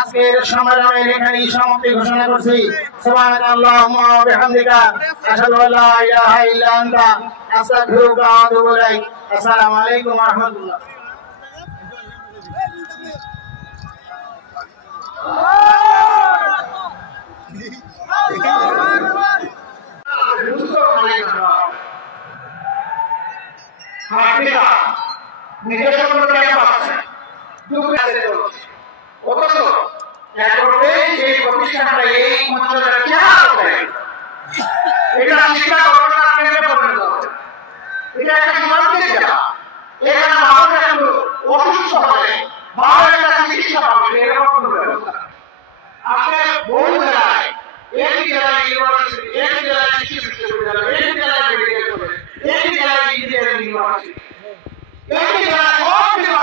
আজকের সম্মেলনের এখানেই সমাপ্তি ঘোষণা করছি। সুবহানাকাল্লাহুম্মা ওয়া বিহামদিকা আশহাদু আল্লা ইলাহা ইল্লা আনতা আস্তাগফিরুকা ওয়া আতুবু ইলাইক। আসসালামু আলাইকুম ওয়া রাহমাতুল্লাহ। নিজের সম্পর্কে অথচ সেই প্রতিষ্ঠানটা এই অঞ্চলের এটা শিক্ষা পরিণত হবে। এটা একটা সমাজের জায়গা। এখানে মানুষ একটু অসুস্থ হলে ভালো একটা চিকিৎসা পাবে এরকম কোনো ব্যবস্থা আপনার বহু জেলায় একই জেলায় ইউনিভার্সিটি, একই জেলায় কৃষি বিশ্ববিদ্যালয়, একই জেলায় মেডিকেল কলেজ, একই জেলায় ইঞ্জিনিয়ারিং ইউনিভার্সিটি, একই জেলায় সব কিছু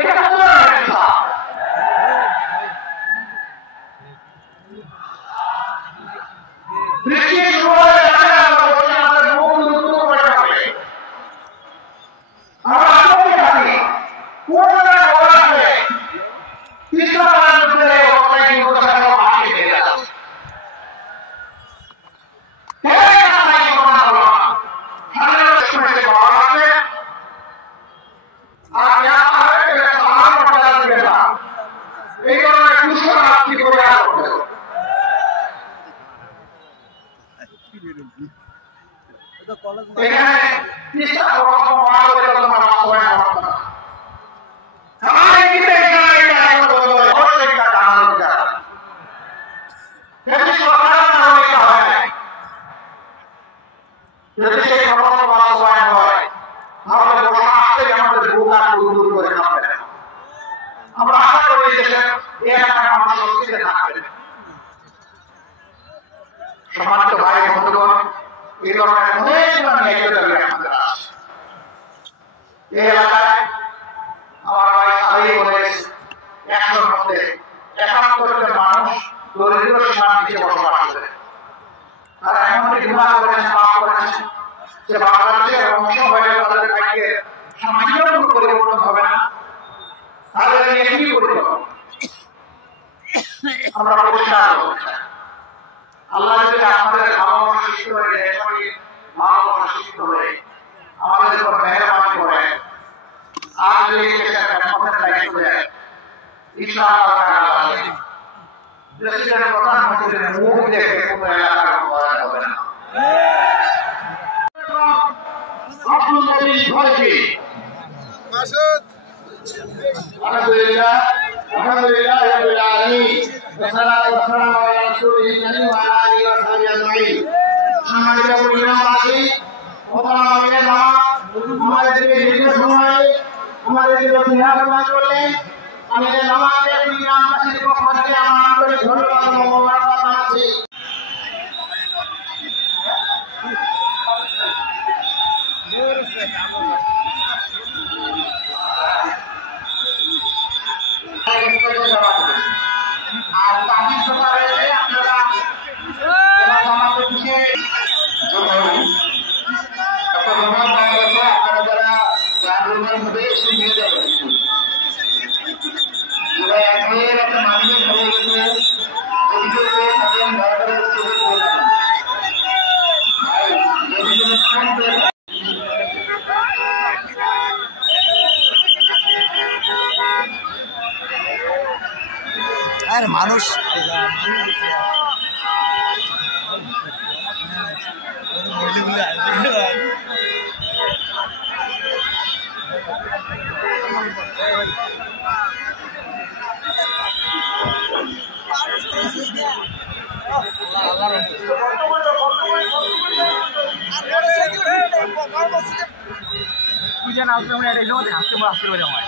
এটা কোনো ব্যবস্থা আমরা আশা করি দেশের এই এলাকার মানুষ স্বস্তিতে থাকবে। সম্মানিত ভাই বন্ধুগণ, এই ধরনের অনেক দাবি আমাদের আছে। এই এলাকায় আমার ভাই সাহেব বলেছে 100-র মধ্যে 71 জন মানুষ দরিদ্র সীমার নিচে বসবাস করে। তারা এমনকি গুনাহ করেছেন, পাপ করেছেন যে বাংলাদেশের অংশ হয়ে তাদের ভাগ্যের সামান্য পরিবর্তন হবে না। তাদের নিয়ে কি করতে হবে আমরা পরিষ্কার করতে চাই। আল্লাহ যদি আমাদের ভালোবাসা সৃষ্টি করে ভালোবাসা সৃষ্টি করে আমাদের উপর মেহরবানি করে আর যদি দায়িত্ব দেয় ইনশাআল্লাহ প্রেসিডেন্ট প্রধানমন্ত্রীর মুখ দেখে কোনো এলাকার উন্নয়ন হবে না। আলহামদুলিল্লাহ আলহামদুলিল্লাহ রাব্বিল আলামিন والصلاة والسلام على رسوله الكريم وعلى آله وصحبه أجمعين। সম্মানিত পরিবারবাসী, আমাদেরকে দীর্ঘ সময় আমাদেরকে নসিহত করলেন। আমাদের নামাজে পরিবারবাসীর পক্ষ থেকে আমার আন্তরিক ধন্যবাদ ও মোবারকবাদ জানাচ্ছি। আর তাদের ব্যাপারে আপনারা আপনারা যারা জানরুমের মধ্যে এসে নিয়ে যাবেন একটা মানুষের হয়ে গেছে আর মানুষ पूजा ना उसमें मुझे ऐसे होते हैं हफ्ते में हफ्ते में जाऊँगा